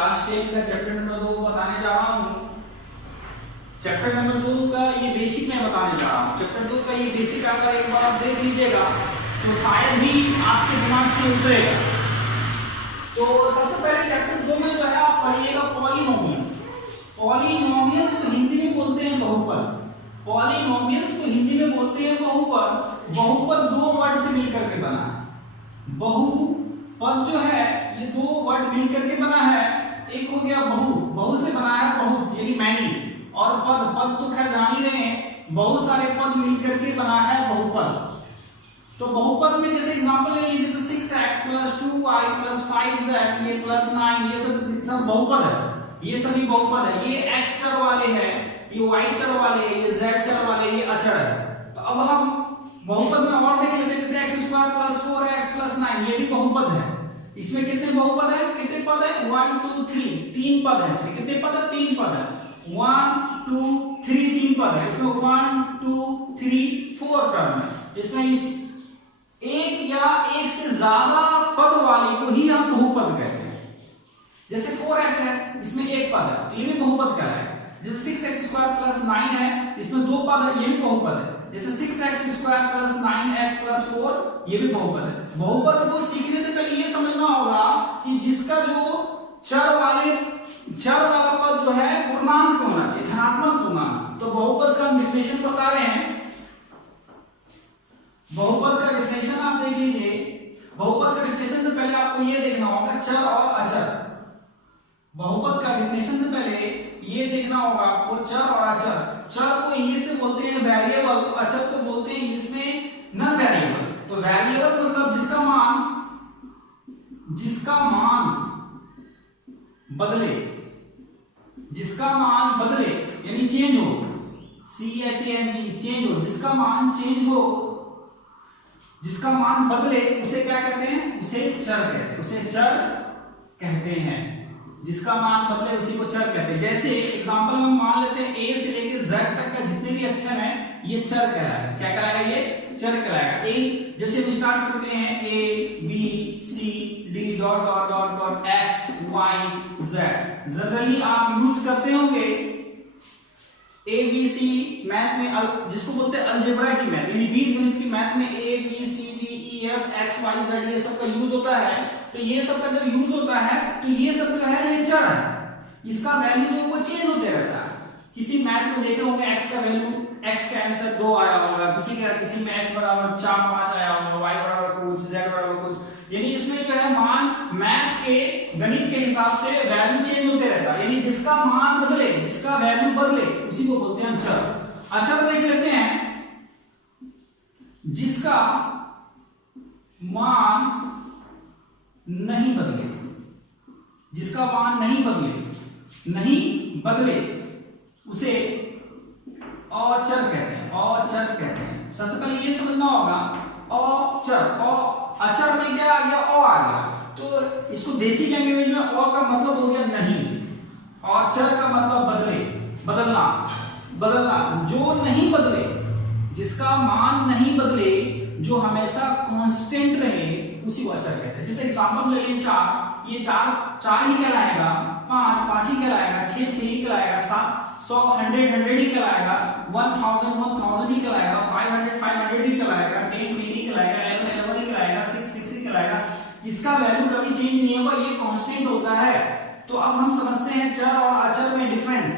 Class 10 का chapter number 2 बताने जा रहा हूँ। चैप्टर नंबर 2 का ये बेसिक मैं बताने जा रहा हूँ। चैप्टर 2 का ये बेसिक अगर एक बार आप देख लीजिएगा तो शायद ही आपके दिमाग से उतरेगा। तो सबसे पहले चैप्टर 2 में जो है आप पढ़िएगा पॉलिनोमियल्स। पॉलिनोमियल्स को हिंदी में बोलते हैं बहुपद। पॉलिनोमियल्स को हिंदी में बोलते हैं बहुपद। बहुपद दो वर्ड से मिलकर के बना है। बहुपद जो है ये दो वर्ड मिलकर के बना है। एक हो गया बहु, बहु से बना है बहुत यानी मैनी, और पद, पद तो खैर जान ही रहे हैं, बहुत सारे पद मिलकर के बना है बहुपद। तो बहुपद में जैसे एग्जांपल ले लीजिए, जैसे 6x + 2y + 5z ये +9 ये सब बहुपद है। ये सभी बहुपद है। ये x चर वाले हैं, ये y चर वाले हैं, ये z चर वाले, ये अचर है। तो अब हम बहुपद में और देख लेते हैं, जैसे x² + 4x + 9 ये भी बहुपद है। इसमें कितने बहुपद है, कितने पद है? 1 2 3 तीन पद है। इसमें कितने पद है? तीन पद है। 1 2 3 तीन पद है। इसमें 1 2 3 4 टर्म है। इसमें इस एक या एक से ज्यादा पद वाली को ही हम बहुपद कहते हैं। जैसे 4x है, इसमें एक पद है, तो ये भी बहुपद का है। जैसे 6x² + 9 है, इसमें दो पद है, ये भी बहुपद है। जैसे 6x² + 9x + 4 ये भी बहुपद है। बहुपद को सीखने से पहले ये समझना होगा कि जिसका जो चर वाला पद जो है पूर्णांक होना चाहिए, धनात्मक पूर्णांक। तो बहुपद का डेफिनेशन बता रहे हैं। बहुपद का डेफिनेशन आप देख लीजिए। बहुपद का डेफिनेशन से पहले आपको ये देखना होगा चर और अचर। बहुपद का डेफिनेशन से पहले ये देखना होगा आपको चर और अचर। चर को इंग्लिश में बोलते हैं वेरिएबल, अचर को बोलते हैं इंग्लिश में नॉन वेरिएबल। तो वेरिएबल मतलब जिसका मान बदले, जिसका मान बदले यानी चेंज हो, CHANG चेंज हो, जिसका मान चेंज हो, जिसका मान बदले उसे क्या कहते हैं? उसे चर कहते हैं। उसे चर कहते हैं। जिसका मान बदले उसी को चर कहते हैं। जैसे एग्जांपल हम मान लेते हैं A से लेकर Z तक का जितने भी अक्षर हैं ये चर कहलाएगा। क्या कहलाएगा? ये चर कहलाएगा। A जैसे हम स्टार्ट करते हैं A B C D dot dot dot dot X Y Z। Generally आप यूज करते होंगे ABC मैथ में, जिसको बोलते हैं अलजेब्रा की मैथ, यानी बीजगणित की मैथ में A B C D E F X Y Z ये सब का यूज होता है। तो ये सब का जब यूज होता है तो ये सब जो है ये चर है। इसका वैल्यू जो वो चेंज होते रहता है। किसी मैथ में देखे होंगे x का वैल्यू, x का आंसर 2 आया होगा, किसी में x बराबर 4 5 आया होगा, y बराबर कुछ, z बराबर कुछ। यानी इसमें जो है मान मैथ के गणित के हिसाब से वैल्यू चेंज होते रहता है। यानी जिसका मान बदले, जिसका वैल्यू बदले उसी को बोलते हैं हम चर। अचर देख लेते हैं, जिसका मान नहीं बदले, जिसका मान नहीं बदले उसे अचर कहते हैं। अचर कहते हैं। सबसे पहले ये समझना होगा अचर, अचर में क्या आ गया? अ आ गया। तो इसको देसी लैंग्वेज में अ का मतलब हो गया नहीं, अचर का मतलब बदले, बदलना। जो नहीं बदले, जिसका मान नहीं बदले, जो हमेशा कांस्टेंट रहे उसी को अचर कहते हैं। जैसे एग्जांपल ले लें 4, ये 4 ही कहलाएगा, 5 ही कहलाएगा, 6 ही कहलाएगा, 100 100 ही कहलाएगा, 1000 ही कहलाएगा, 500 ही कहलाएगा, 10 ही कहलाएगा, 11 ही कहलाएगा, 6 ही कहलाएगा। इसका वैल्यू कभी चेंज नहीं होगा, ये कांस्टेंट होता है। तो अब हम समझते हैं चर और अचर में डिफरेंस।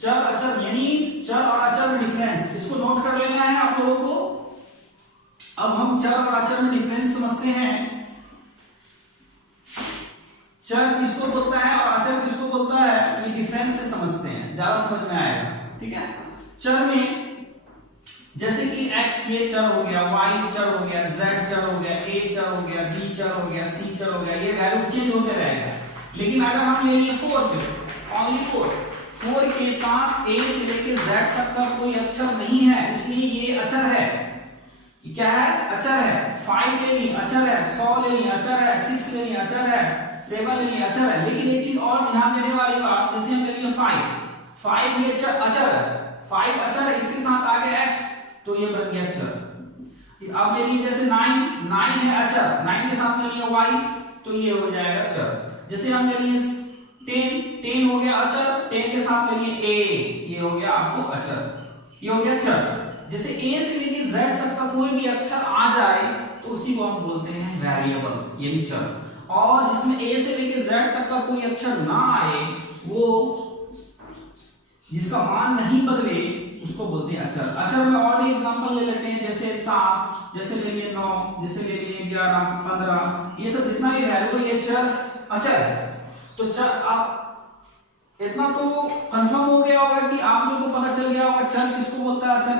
चर अचर यानी चर और अचर में डिफरेंस, इसको नोट कर लेना है आप लोगों को। अब हम चर और अचर में डिफरेंस समझते हैं। चर किसको बोलता है और अचर किसको बोलता है, ये डिफरेंस से समझते हैं, ज्यादा समझ में आएगा। ठीक है। चर में जैसे कि x ये चर हो गया, y चर हो गया, z चर हो गया, a चर हो गया, b चर हो गया, c चर हो गया, ये वैल्यू चेंज होते रहेगा। लेकिन अगर हम ले लिए 4 से, ओनली 4 के साथ a से लेकर z तक का कोई अक्षर नहीं है, इसलिए ये अचर है। क्या है? अचर है। 5 ले ली अचर है, 100 ले ली अचर है, 6 ले ली अचर है, 7 ले ली अचर है। लेकिन एक चीज और ध्यान देने वाली बात, जैसे हम ले लिए 5 ये अचर है, 5 अचर है, इसके साथ आ गया x तो ये बन गया चर। अब ले लीजिए जैसे 9 है अचर, 9 के साथ ले लिया y तो ये हो जाएगा चर। जैसे हम ले लिए 10 10 हो गया अचर, 10 के साथ लेंगे a, ये हो गया आपको अचर, ये हो गया चर। जैसे a से लेके z तक का कोई भी अक्षर आ जाए तो उसी को हम बोलते हैं वेरिएबल यानी चर। और जिसमें a से लेके z तक का कोई अक्षर ना आए, वो जिसका मान नहीं बदले, उसको बोलते हैं अचर। अचर में और भी एग्जांपल ले लेते हैं, जैसे 7, जैसे ले लिए 9, जैसे ले लिए 11, 15, ये सब जितना भी वैल्यू है ये चर अचर है। तो चर आप इतना तो कंफर्म हो गया होगा कि आप लोगों को पता चल गया होगा चर किसको बोलता है, अचर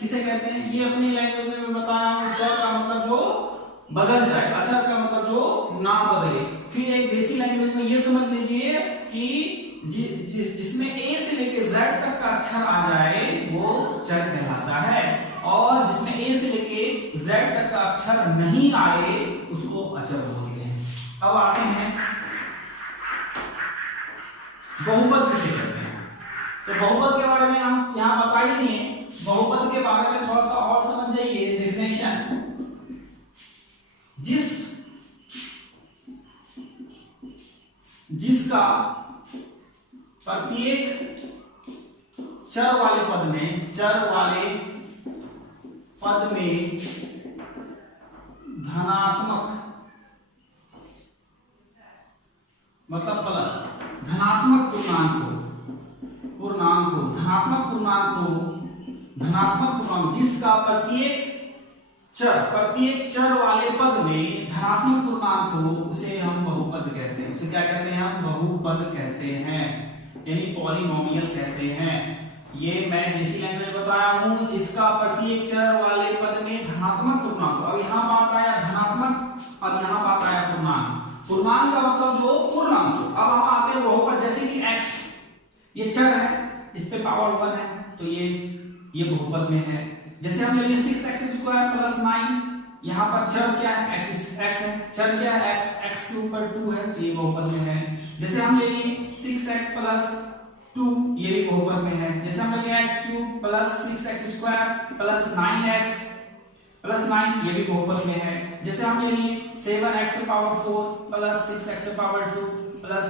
किसे कहते हैं। ये अपनी लैंग्वेज में मैं बताया हूं, चर का मतलब जो बदल जाए, अचर का मतलब जो ना बदले। फिर एक देसी लैंग्वेज में ये समझ लीजिए कि जिसमें a से लेके z तक का अक्षर आ जाए वो चर कहलाता है, और जिसमें a से लेके z तक का अक्षर नहीं आए उसको अचर बोलते हैं। अब आते हैं बहुपद किसे कहते हैं। तो बहुपद के बारे में हम यहां बता ही नहीं है, बहुपद के बारे में थोड़ा सा और समझ जाइए। डेफिनेशन, जिसका प्रत्येक चर वाले पद में धनात्मक मतलब प्लस धनात्मक पूर्णांक जिसका प्रत्येक चर वाले पद में धनात्मक पूर्णांक हो, उसे हम बहुपद कहते हैं। उसे क्या कहते हैं? हम बहुपद कहते हैं, यानी पॉलिनोमियल कहते हैं। ये मैं देसी लैंग्वेज बताया हूं, जिसका प्रत्येक चर वाले पद में धनात्मक पूर्णांक। अब यहाँ बात आया धनात्मक और यहाँ बात आया पूर्णांक। पूर्णांक का मतलब जो पूर्णांक। अब हम आते हैं बहुपद, जैसे कि x ये चर है, इस पे पावर 1 है, तो ये बहुपद में है। जैसे हम ले लिए 6x² + 9, यहाँ पर चर क्या है? x है। चर क्या है? x के ऊपर 2 है, तो ये बहुपद में है। जैसे हम ले लिए 6x + 2, ये भी बहुपद में है। जैसे हम ले लिए x³ + 6x² + 9x + 9, ये भी बहुपद में है। जैसे हम ले लिए 7x⁴ + 6x⁴ +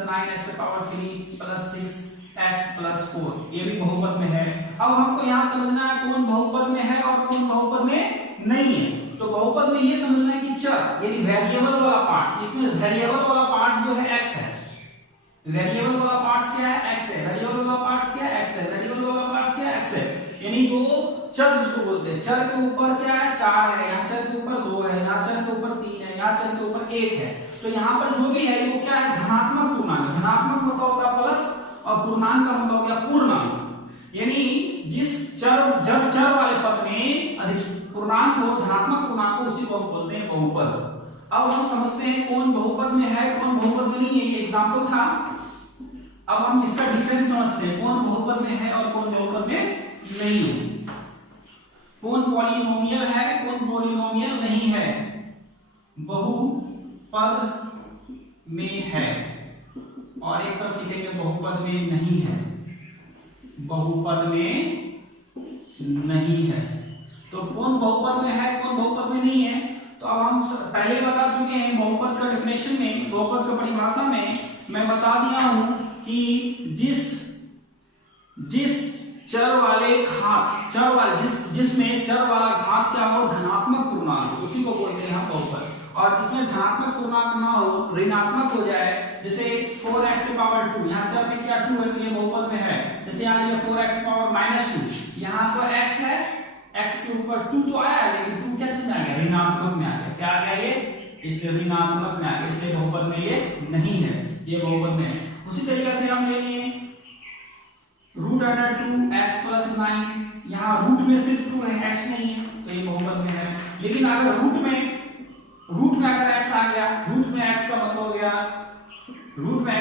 9x⁴ + 6x + 4, ये भी बहुपद में है। अब हमको यहाँ समझना है कौन बहुपद में है और कौन बहुपद में नहीं है। तो बहुपद में ये समझना है कि चर यानी वेरिएबल वाला पार्ट्स, इसमें वेरिएबल वाला पार्ट्स जो है x है। वेरिएबल वाला पार्ट्स क्या है? x है। वेरिएबल वाला पार्ट्स क्या है? x है। वेरिएबल वाला पार्ट्स क्या है? x है। यानी जो चर जिसको बोलते हैं, चर के ऊपर क्या है? 4 है, यहाँ चर के ऊपर 2 है, यहाँ चर के ऊपर 3 है, यहाँ चर के ऊपर 1 है। तो यहाँ पर जो भी है वो क्या है? धनात्मक पूर्णांक। धनात्मक मतलब होता है प्लस, और पूर्णांक का मतलब हो गया पूर्णांक। यानी जिस जब चर वाले पद में अधिक पूर्णांक हो, धनात्मक पूर्णांक हो, उसी को हम बोलते हैं बहुपद। अब हम समझते हैं कौन बहुपद में है, कौन बहुपद में नहीं है। ये एग्जांपल था। अब हम इसका डिफरेंस समझते हैं, कौन बहुपद में है और कौन बहुपद में नहीं है। कौन पॉलिनोमियल है, कौन पॉलिनोमियल नहीं है। बहुपद में है, और एक तरफ लिखेंगे बहुपद में नहीं है। बहुपद में नहीं है। तो कौन बहुपद में है, कौन बहुपद में नहीं है। तो अब हम पहले बता चुके हैं बहुपद का डेफिनेशन में, बहुपद का परिभाषा में मैं बता दिया हूं कि जिस चर वाले घात, जिसमें चर वाला घात क्या हो? धनात्मक पूर्णांक, उसी को बोलते हैं हम बहुपद। और जिसमें धनात्मक पूर्णांक ना हो, ऋणात्मक हो जाए, जैसे 4x⁻², यहाँ चर में क्या 2 है, तो ये बहुपद में है। जैसे यहाँ लिया 4x⁻−2, यहाँ पर x है, x के ऊपर 2 तो आया, लेकिन 2 क्या चीज में आ गया? ऋणात्मक में आ गया। क्या आ गया ये? इसलिए ऋणात्मक में आ गया, इसलिए बहुपद में ये नहीं है, ये बहुपद में है। उसी तरीके से हम ले लिए √2x + 9, यहाँ रूट में सिर्फ 2 है, x नहीं है, तो ये बहुपद में है। लेकिन अगर रूट में अगर x आ गया, रूट में x का मतलब हो गया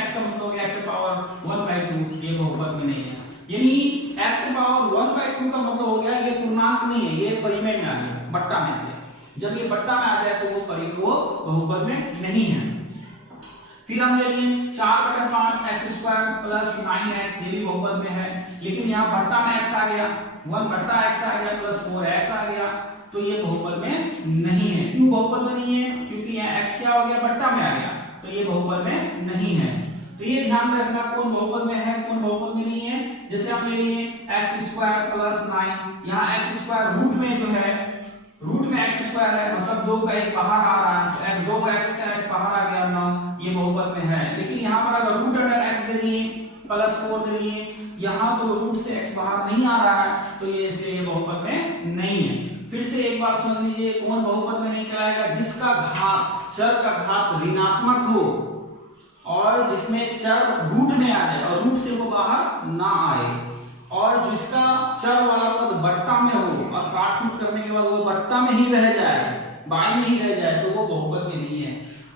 x⁻1/2, ये बहुपद में नहीं है। यानी x⁻1/2 का मतलब हो गया ये पूर्णांक नहीं है, ये परिमेय में आ गया, बट्टा में आ गया। जब ये बट्टा में आ जाए तो वो बहुपद में नहीं है। फिर हम ले लिए 4/5x² + 9x, ये भी बहुपद में है। लेकिन यहाँ बट्टा में x आ गया, 1/x आ गया + 4x आ गया, तो ये बहुपद में नहीं है। क्यों बहुपद में नहीं है? क्योंकि यहाँ x क्या हो गया? बट्टा में आ गया, तो ये बहुपद में नहीं है। तो ये ध्यान में रखना कौन बहुपद में है कौन बहुपद में नहीं है। जैसे आप ले लिए x² + 9, यहाँ x² रूट में जो है रूट में x² है, मतलब 2 का 1 बाहर आ रहा है, तो 2 का x का 1 बाहर आ गया 9, ये बहुपद में है। लेकिन यहाँ पर अगर रूट अंडर x दे दिए +4 दे दिए, यहाँ तो रूट से x बाहर नहीं आ रहा है, तो ये इसलिए ये बहुपद में नहीं है। फिर से एक बार समझ लीजिए कौन बहुपद में नहीं कहलाएगा, जिसका घात चर का घात ऋणात्मक हो और जिसमें चर रूट में आ जाए और रूट से वो बाहर ना आए, और जिसका चर वाला पद बट्टा में हो और काट कूट करने के बाद वो बट्टा में ही रह जाए, बाई में ही रह जाए, तो वो बहुपद में नहीं है।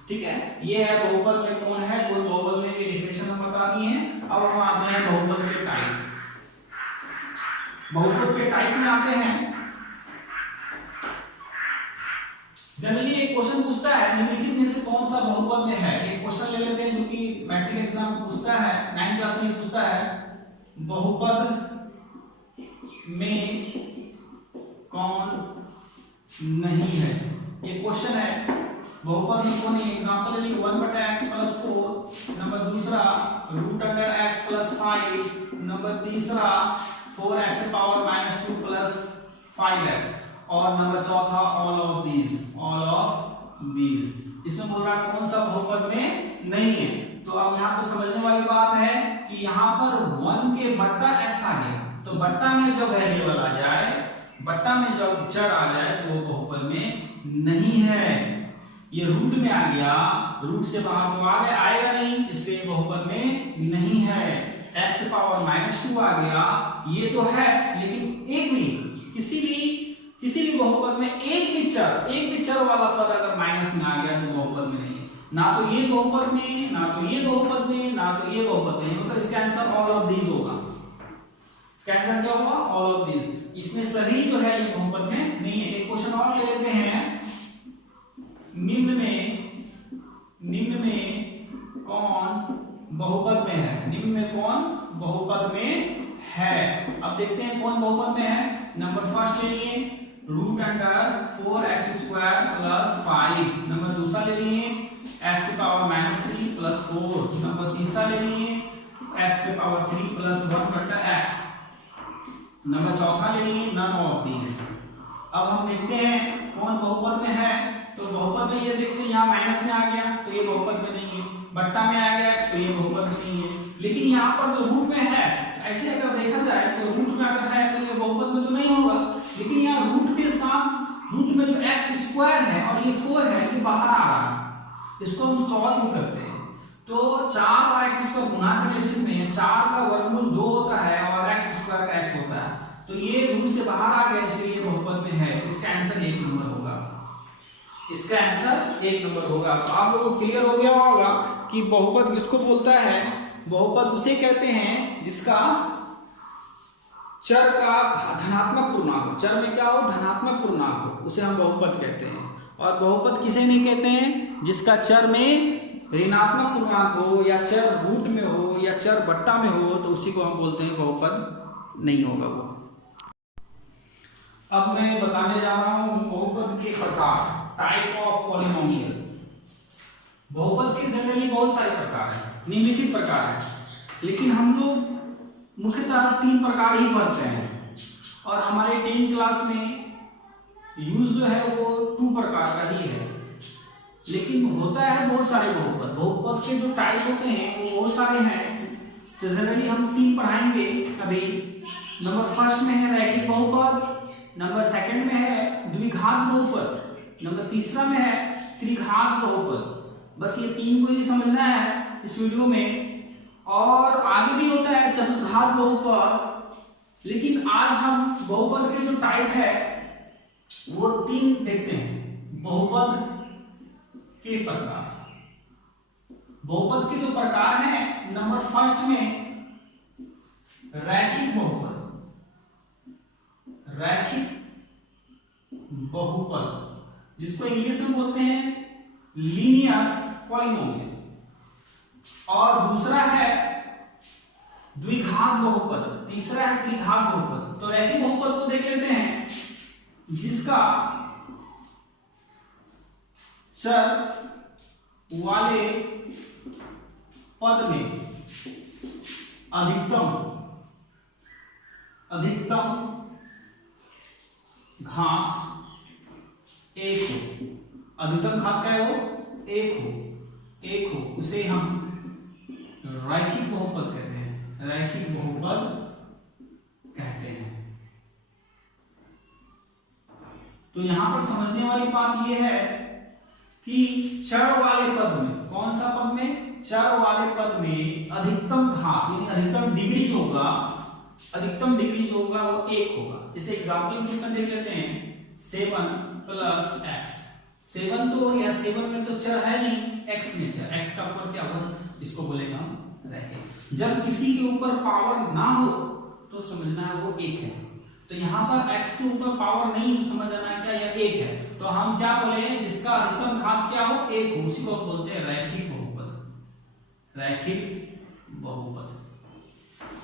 ठीक है, ये है बहुपद में कौन है, कोई बहुपद में ये डेफिनेशन हम बता दिए हैं। अब हम आते हैं बहुपद के टाइप। बहुपद के टाइप में आते हैं। जनरली एक क्वेश्चन पूछता है निम्नलिखित में से कौन सा बहुपद में है। एक क्वेश्चन ले लेते हैं जो कि मैट्रिक एग्जाम में पूछता है, 9th क्लास में पूछता है, बहुपद में कौन नहीं है। ये क्वेश्चन है बहुपद में कौन है। एग्जांपल ले लीजिए 1/x + 4, नंबर दूसरा √x + 5, नंबर तीसरा 4x⁻² + 5x, और नंबर चौथा ऑल ऑफ दीज। इसमें बोल रहा है कौन सा बहुपद में नहीं है। तो अब यहाँ पे समझने वाली बात है कि यहाँ पर 1 के बट्टा x आ गया, तो बट्टा में जब वेरिएबल आ जाए, बट्टा में जब चर आ जाए, तो वो बहुपद में नहीं है। ये रूट में आ गया, रूट से बाहर तो आएगा नहीं, इसलिए बहुपद में नहीं है। x⁻² आ गया, ये तो है, लेकिन एक भी किसी भी बहुपद में एक भी चर वाला पद अगर माइनस में आ गया तो बहुपद में नहीं है। ना तो ये बहुपद में, ना तो ये बहुपद में, ना तो ये बहुपद में, मतलब इसका आंसर ऑल ऑफ दीज होगा। इसका आंसर क्या होगा, ऑल ऑफ दीज। इसमें सभी जो है ये बहुपद में नहीं है। एक क्वेश्चन और ले लेते हैं, निम्न में कौन बहुपद में है। निम्न में कौन बहुपद में है। अब देखते हैं कौन बहुपद में है। नंबर फर्स्ट ले लिए √4x² + 5, नंबर दूसरा ले लिए x⁻³ + 4, नंबर तीसरा ले लिए x⁻³ + 1/x, नंबर चौथा ले लिए नन ऑफ दीज। अब हम देखते हैं कौन बहुपद में है। तो बहुपद में ये देखते हैं यहाँ माइनस में आ गया, तो ये बहुपद में नहीं है। बट्टा में आ गया x, तो ये बहुपद में नहीं है। लेकिन यहाँ पर तो रूट में है, ऐसे अगर देखा जाए तो रूट में अगर है तो ये बहुपद में तो नहीं होगा। लेकिन यहाँ रूट के साथ रूट में जो x² है और ये 4 है, ये बाहर आ रहा है, इसको हम सॉल्व करते हैं। तो 4 और x² गुणा का रिलेशन में है, 4 का वर्गमूल 2 होता है और x² का x होता है, तो ये रूट से बाहर आ गया, इसलिए ये बहुपद में है। इसका आंसर 1 नंबर होगा। इसका आंसर 1 नंबर होगा। तो आप लोगों को क्लियर हो गया होगा कि बहुपद किसको बोलता है। बहुपद उसे कहते हैं जिसका चर का धनात्मक पूर्णांक हो। चर में क्या हो, धनात्मक पूर्णांक हो, उसे हम बहुपद कहते हैं। और बहुपद किसे नहीं कहते हैं, जिसका चर में ऋणात्मक पूर्णांक हो, या चर रूट में हो, या चर बट्टा में हो, तो उसी को हम बोलते हैं बहुपद नहीं होगा वो। अब मैं बताने जा रहा हूं बहुपद के प्रकार, टाइप ऑफ पॉलिनोमियल। बहुपद के जनरली बहुत सारे प्रकार हैं, निम्नलिखित प्रकार हैं, लेकिन हम लोग मुख्यतः 3 प्रकार ही पढ़ते हैं। और हमारे 10th क्लास में यूज जो है वो 2 प्रकार का ही है, लेकिन होता है बहुत सारे बहुपद। बहुपद के जो टाइप होते हैं वो बहुत सारे हैं, तो जनरली हम 3 पढ़ाएंगे अभी। नंबर फर्स्ट में है रैखिक बहुपद, नंबर सेकंड में है द्विघात बहुपद, नंबर तीसरा में है त्रिघात बहुपद। बस ये 3 को ही समझना है इस वीडियो में। और आगे भी होता है चतुर्घात बहुपद, लेकिन आज हम बहुपद के जो टाइप है वो 3 देखते हैं। बहुपद के प्रकार, बहुपद के जो प्रकार हैं, नंबर फर्स्ट में रैखिक बहुपद। रैखिक बहुपद जिसको इंग्लिश में बोलते हैं लीनियर पॉलिनोमियल। और दूसरा है द्विघात बहुपद, तीसरा है त्रिघात बहुपद। तो रैखिक बहुपद को देख लेते हैं, जिसका चर वाले पद में अधिकतम घात 1 हो, अधिकतम घात क्या है वो 1 हो, उसे हम रैखिक बहुपद कहते हैं, रैखिक बहुपद कहते हैं। तो यहां पर समझने वाली बात यह है कि चर वाले पद में, कौन सा पद में, चर वाले पद में अधिकतम घात यानी अधिकतम डिग्री होगा, अधिकतम डिग्री जो होगा वो 1 होगा। जैसे एग्जांपल के रूप में देख लेते हैं 7 + x, 7 तो हो गया, 7 में तो चर है नहीं, x में चर, x का ऊपर क्या होगा, इसको बोलेगा हम रैखिक। जब किसी के ऊपर पावर ना हो तो समझना है वो 1 है। तो यहाँ पर x के ऊपर पावर नहीं तो समझ आना है क्या यह 1 है, तो हम क्या बोले, जिसका अधिकतम घात क्या हो 1 हो, उसी को बोलते हैं रैखिक बहुपद, रैखिक बहुपद।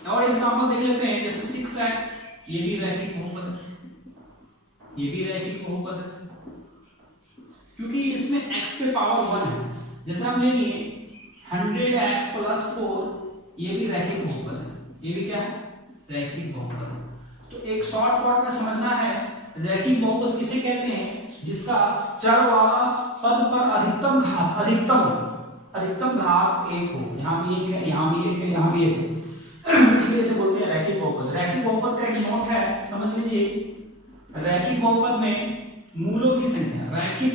और एग्जांपल देख लेते हैं, जैसे 6x, ये भी रैखिक बहुपद है, ये भी रैखिक बहुपद है, क्योंकि इसमें x पे पावर 1 है। जैसे हम ले लिए 100x + 4, ये भी रैखिक बहुपद है, ये भी क्या है, रैखिक बहुपद है। तो एक शॉर्ट कट में समझना है, रैखिक बहुपद किसे कहते हैं, जिसका चर वाला पद पर अधिकतम घात 1 हो, यहाँ भी 1 है, यहाँ भी 1 है, यहाँ भी 1 है, इसलिए इसे बोलते हैं रैखिक बहुपद। रैखिक बहुपद का एक नोट है, समझ लीजिए, रैखिक बहुपद में मूलों की संख्या, रैखिक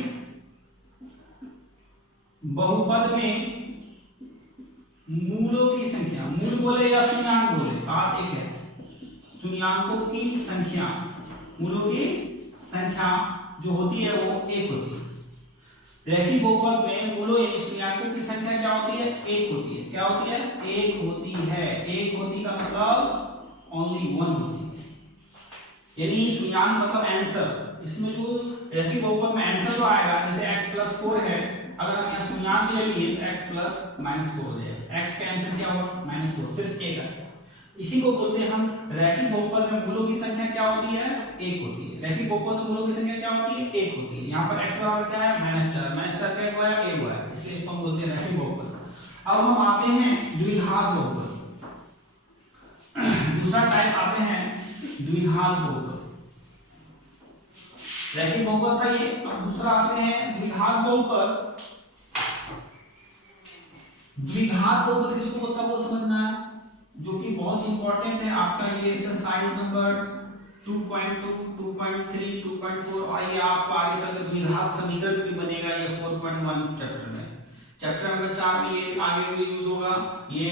बहुपद में मूलों की संख्या, मूल बोले या शून्यांक बोले, बात एक है, शून्याङ्कों की संख्या, मूलों की संख्या जो होती है वो 1 होती है। रैखिक बहुपद में मूलों यानी शून्याङ्कों की संख्या क्या होती है, 1 होती है। क्या होती है, 1 होती है। 1 होती का मतलब ओनली 1 होती है, यानी शून्याङ्क मतलब आंसर। इसमें जो रैखिक बहुपद में आंसर जो आएगा, जैसे x + 4 है, अगर हम यहाँ शून्याङ्क ले लिए तो x + -4 हो जाएगा। x का आंसर क्या होगा, -4, सिर्फ 1 है। इसी को बोलते हैं हम रैखिक बहुपद में मूलों की संख्या क्या होती है, 1 होती है। रैखिक बहुपद में मूलों की संख्या क्या होती है, 1 होती है। यहाँ पर x बराबर क्या है, -4, -4 क्या हुआ है, 1 हुआ है, इसलिए इसको हम बोलते हैं रैखिक बहुपद। अब हम आते हैं द्विघात बहुपद, दूसरा टाइप आते हैं द्विघात बहुपद। रैखिक बहुपद था ये, अब दूसरा आते हैं द्विघात बहुपद। द्विघात बहुपद किसको बोलता है वो समझना है, जो कि बहुत इंपॉर्टेंट है आपका ये एक्सरसाइज नंबर 2.2, 2.3, 2.4 और ये आपको आगे चलकर द्विघात समीकरण भी बनेगा ये 4.1 चैप्टर में। चैप्टर नंबर 4 में ये आगे भी यूज होगा, ये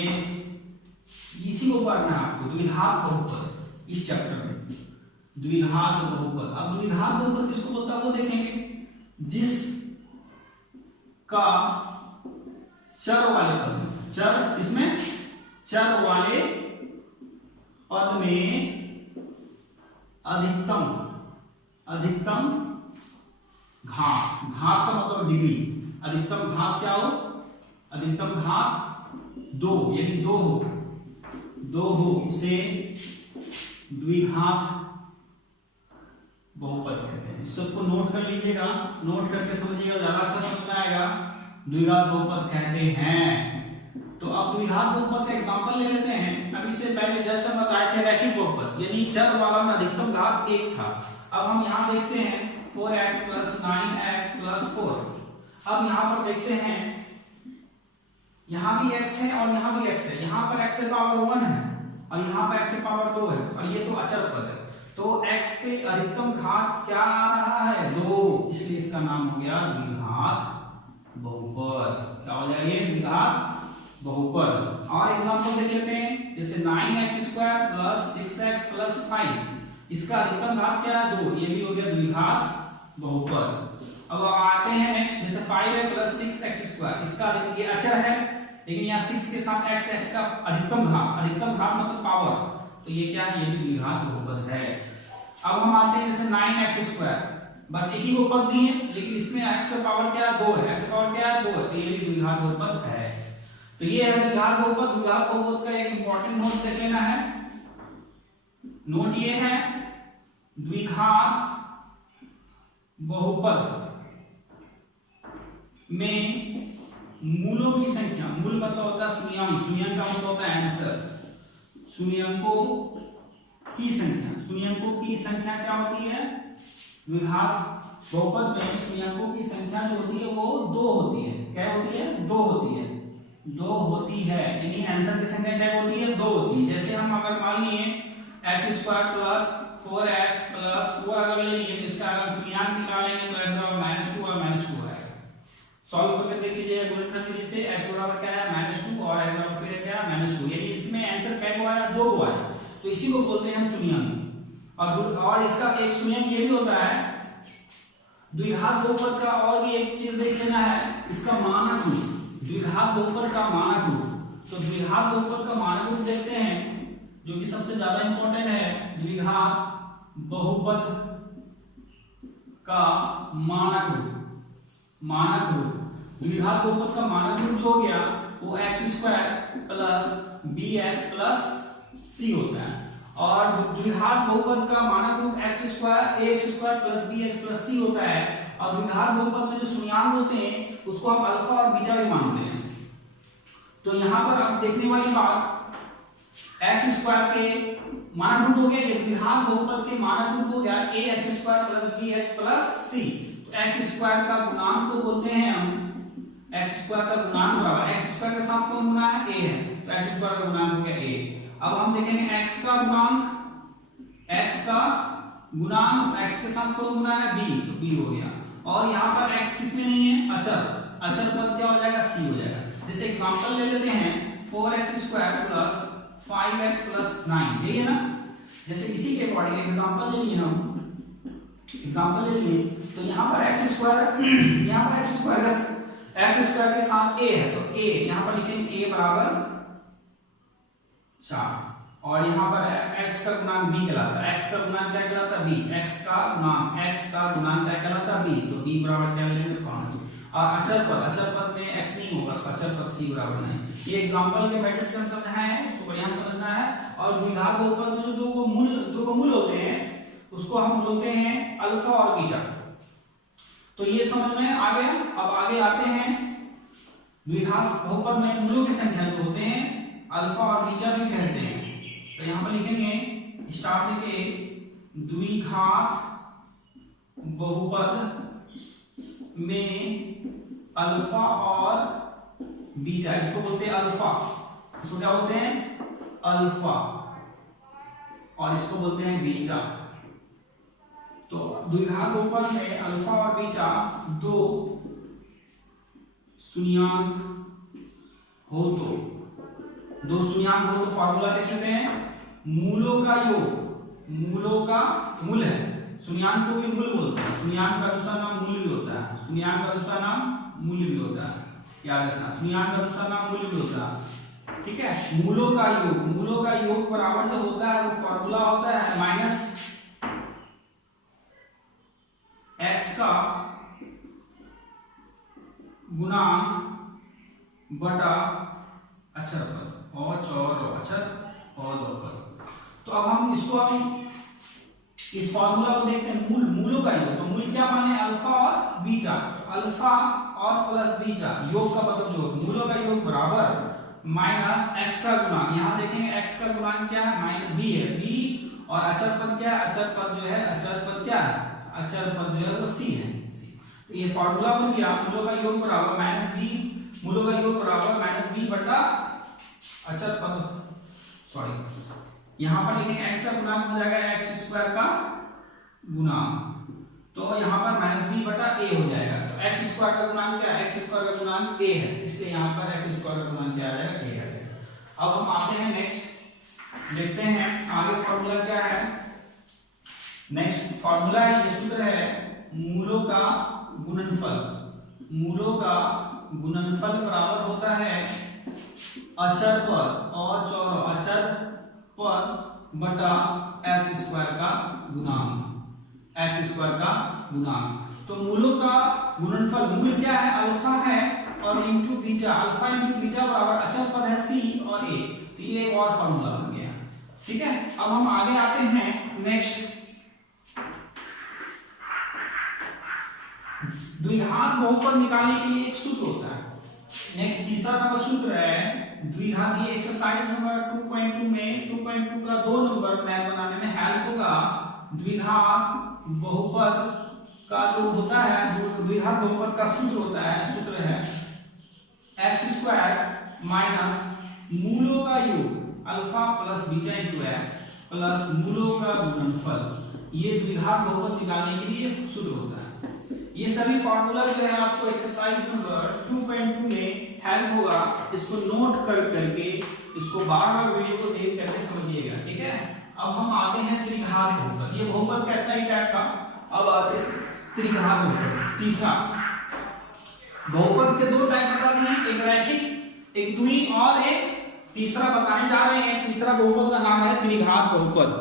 इसी को पढ़ना है आपको, द्विघात बहुपद इस चैप्टर में, द्विघात बहुपद। अब द्विघात बहुपद किसको बोलता है वो देखेंगे, जिस का चर वाले पद में, चर इसमें चर वाले पद में अधिकतम घात, घात का मतलब डिग्री, अधिकतम घात क्या हो, अधिकतम घात 2 यानी 2 हो, उसे द्विघात बहुपद कहते हैं। इस सबको नोट कर लीजिएगा, नोट करके समझिएगा, ज्यादा अच्छा समझ में आएगा। द्विघात बहुपद कहते हैं। तो अब द्विघात बहुपद का एग्जांपल ले लेते हैं। अब इससे पहले जस्ट हम बताए थे रैखिक बहुपद, यानी चर वाला में अधिकतम घात 1 था। अब हम यहाँ देखते हैं 4x + 9x + 4। अब यहाँ पर देखते हैं, यहाँ भी x है और यहाँ भी x है, यहाँ पर x से पावर 1 है और यहाँ पर x से पावर 2 है, और ये तो अचर पद है। तो x पे अधिकतम घात क्या आ रहा है, 2, इसलिए इसका नाम हो गया द्विघात बहुपद। क्या हो जाएगा, द्विघात बहुपद। और एग्जांपल देख लेते हैं, जैसे 9x² + 6x + 5, इसका अधिकतम घात क्या है, 2, ये भी हो गया द्विघात बहुपद। अब आते हैं नेक्स्ट, जैसे 5 + 6x², इसका ये अचर है, लेकिन यहाँ 6 के साथ x का अधिकतम घात मतलब पावर, तो ये क्या है, ये भी द्विघात बहुपद है। अब हम आते हैं जैसे 9x², बस एक ही को पद दिए, लेकिन इसमें x का पावर क्या है, 2 है, x का पावर क्या है, 2 है, तो ये भी द्विघात बहुपद है। तो ये है द्विघात बहुपद। द्विघात बहुपद का एक इंपॉर्टेंट नोट देख लेना है, नोट ये है, द्विघात बहुपद में मूलों की संख्या, मूल मतलब होता है शून्यांक, शून्यांक का मतलब होता है आंसर, शून्यांकों की संख्या, शून्यांकों की संख्या क्या होती है, द्विघात बहुपद में शून्यांकों की संख्या जो होती है वो 2 होती है। क्या होती है? 2 होती है, 2 होती है, यानी आंसर की संख्या क्या होती है? 2 होती है। जैसे हम अगर मान लिए x² + 4x + 4 अगर ले लिए तो इसका अगर शून्यांक निकालेंगे तो x बराबर -2 और -2 आएगा। सॉल्व करके देख लीजिए गुणनखंड विधि से x बराबर क्या है? -2 और x बराबर फिर क्या है? -2, यानी इसमें आंसर क्या को आया? 2 को आया, तो इसी को बोलते हैं हम शून्यांक। और इसका एक शून्यांक ये भी होता है द्विघात बहुपद का, और भी एक चीज देख लेना है, इसका मानक रूप, द्विघात बहुपद का मानक रूप। तो द्विघात बहुपद का मानक रूप देखते हैं, जो कि सबसे ज्यादा इंपॉर्टेंट है। द्विघात बहुपद का मानक रूप, मानक रूप, द्विघात बहुपद का मानक रूप जो हो गया वो x² + bx + c होता है। और द्विघात बहुपद का मानक रूप x² ax² + bx + c होता है। और द्विघात बहुपद में जो शून्यांक होते हैं उसको हम अल्फा और बीटा भी मानते हैं। तो यहाँ पर अब देखने वाली बात, x² के मानक रूप हो गया, ये द्विघात बहुपद के मानक रूप हो गया ax² + bx + c। तो x² का गुणांक को बोलते हैं हम, x² का गुणांक बराबर, x² के साथ कौन गुना है? a है, तो x² का गुणांक हो गया a। अब हम देखेंगे x का गुणांक, x का गुणांक, x के साथ कौन गुना है? b, तो b हो गया। और यहाँ पर x किसमें नहीं है? अचर, अचर पद क्या हो जाएगा? c हो जाएगा। जैसे एग्जांपल ले लेते हैं 4x² + 5x + 9, यही है ना। जैसे इसी के अकॉर्डिंग एग्जांपल ले लिए हम, एग्जांपल ले लिए, तो यहाँ पर x², यहाँ पर x² के साथ a है, तो a यहाँ पर लिखेंगे a बराबर 4, और यहाँ पर x का गुणांक b कहलाता है। x का गुणांक क्या कहलाता है? b, x का गुणांक क्या कहलाता है? b, तो b बराबर क्या लेंगे? 5। और अचर पद में x नहीं होगा, तो अचर पद c बराबर 9। ये एग्जांपल के मेथड से हम समझना है, उसको बढ़िया समझना है। और द्विघात बहुपद में जो दो को मूल होते हैं उसको हम बोलते हैं अल्फा और बीटा। तो ये समझ में आ गया। अब आगे आते हैं, द्विघात बहुपद में मूलों की संख्या जो होते हैं अल्फा और बीटा भी कहते हैं। तो यहाँ पर लिखेंगे, स्टार्ट लिखे, द्विघात बहुपद में अल्फा और बीटा, इसको बोलते हैं अल्फा, इसको क्या बोलते हैं? अल्फा, और इसको बोलते हैं बीटा। तो द्विघात बहुपद में अल्फा और बीटा दो शून्यांक हो तो फार्मूला देख लेते हैं। मूलों का योग, मूलों का मूल है, शून्यांक को भी मूल बोलते हैं, शून्यांक का दूसरा नाम मूल भी होता है, शून्यांक का दूसरा नाम मूल भी होता है, याद रखना, शून्यांक का दूसरा नाम मूल भी होता है। ठीक है, मूलों का योग बराबर जो होता है वो फार्मूला होता है माइनस x का गुणांक बटा अचर पद, और चौर अचर और दो पद। तो अब हम इस फार्मूला को देखते हैं, मूलों का योग। तो मूल क्या माने? अल्फा और बीटा, अल्फा और प्लस बीटा, योग का मतलब जोड़, मूलों का योग बराबर माइनस x का गुणांक, यहाँ देखेंगे x का गुणांक क्या है? माइनस b है, b, और अचर पद क्या है? अचर पद जो है, अचर पद क्या है? अचर पद जो है वो c है, c। तो ये फार्मूला बन गया, मूलों का योग बराबर माइनस b, मूलों का योग बराबर माइनस b बटा अचर पद, सॉरी यहाँ पर लिखेंगे x का गुणांक हो जाएगा x² का गुणांक, तो यहाँ पर माइनस b बटा a हो जाएगा। तो x² का गुणांक क्या है? x² का गुणांक a है, इसलिए यहाँ पर x² का गुणांक क्या आ जाएगा? a आ जाएगा। अब हम आते हैं नेक्स्ट, देखते हैं आगे फार्मूला क्या है। नेक्स्ट फार्मूला है, ये सूत्र है मूलों का गुणनफल, मूलों का गुणनफल बराबर होता है अचर पद और चौर अचर पद बटा x² का गुणांक, x² का गुणांक। तो मूलों का गुणनफल, मूल क्या है? अल्फा है, और into beta, alpha into beta बराबर अचर पद है c और a। तो ये एक और फार्मूला बन गया। ठीक है, अब हम आगे आते हैं नेक्स्ट, द्विघात बहुपद निकालने के लिए एक सूत्र होता है, नेक्स्ट तीसरा नंबर सूत्र है द्विघात। ये एक्सरसाइज नंबर 2.2 में 2.2 का 2 नंबर मैथ बनाने में हेल्प होगा। द्विघात बहुपद का जो होता है, द्विघात बहुपद का सूत्र होता है, सूत्र है x² माइनस मूलों का योग alpha plus beta into x plus मूलों का गुणनफल। ये द्विघात बहुपद निकालने के लिए सूत्र होता है। ये सभी फार्मूला जो है आपको एक्सरसाइज नंबर 2.2 में हेल्प होगा। इसको नोट कर करके इसको बार-बार वीडियो को देख करके समझिएगा, ठीक है। अब हम आते हैं त्रिघात बहुपद। ये बहुपद कहता है टाइप का। अब आते हैं त्रिघात बहुपद। तीसरा बहुपद के दो टाइप बता दिए, एक रैखिक, एक द्वि और एक तीसरा बताने जा रहे हैं। तीसरा बहुपद का नाम है त्रिघात बहुपद।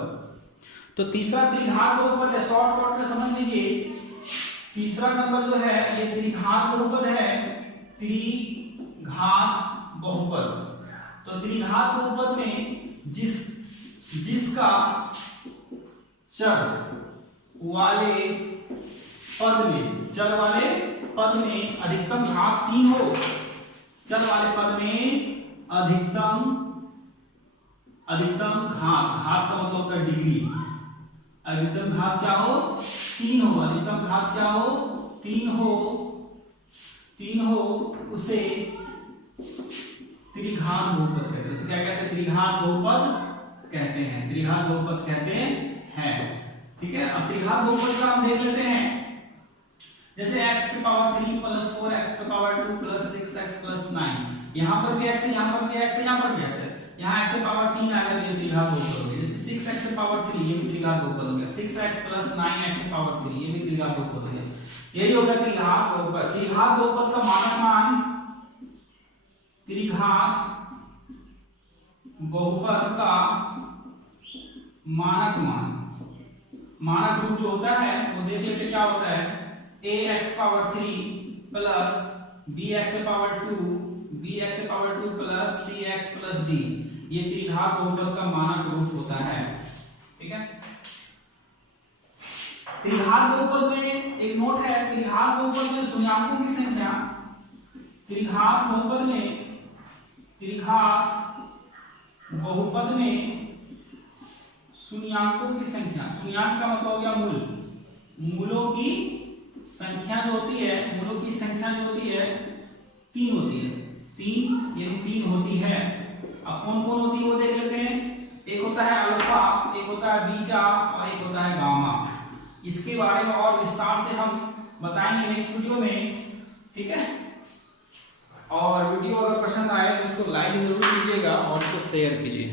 तो तीसरा त्रिघात बहुपद है, शॉर्टकट में समझ लीजिए। तीसरा नंबर जो है ये त्रिघात बहुपद है, त्रिघात बहुपद। तो त्रिघात बहुपद में जिसका चर वाले पद में अधिकतम घात 3 हो, चर वाले पद में अधिकतम घात का मतलब होता है डिग्री। अधिकतम घात क्या हो? 3 हो। अधिकतम घात क्या हो? 3 हो, उसे त्रिघात बहुपद कहते हैं। उसे क्या कहते हैं? त्रिघात बहुपद कहते हैं। त्रिघात बहुपद कहते हैं, ठीक है। अब त्रिघात बहुपद का हम देख लेते हैं। जैसे x की पावर 3 प्लस 4x की पावर 2 प्लस 6x प्लस 9। यहां पर भी x है, यहां पर भी x है, यहां पर भी x है। यहाँ x की पावर 3 आएगा तो ये त्रिघात बहुपद हो गया। जैसे 6x की पावर 3 ये भी त्रिघात बहुपद हो गया। 6x प्लस 9x की पावर 3 ये भी त्रिघात बहुपद हो गया। यही होगा त्रिघात बहुपद। त्रिघात बहुपद का मानक मान, त्रिघात बहुपद का मानक रूप जो होता है वो देख लेते क्या होता है। ax power 3 plus bx power 2 bx power 2 plus cx plus d। ये त्रिघात बहुपद का मानक रूप होता है, ठीक है। त्रिघात बहुपद में एक नोट है, त्रिघात बहुपद में शून्याङ्कों की संख्या, त्रिघात बहुपद में शून्याङ्कों की संख्या, शून्याङ्क का मतलब हो गया मूल, मूलों की संख्या जो होती है, मूलों की संख्या जो होती है 3 होती है। 3 यानी 3 होती है। अब कौन कौन होती है वो देख लेते हैं। एक होता है अल्फा, एक होता है बीटा और एक होता है गामा। इसके बारे में और विस्तार से हम बताएंगे नेक्स्ट वीडियो में, ठीक है। और वीडियो अगर पसंद आए तो उसको लाइक जरूर कीजिएगा और उसको शेयर कीजिए।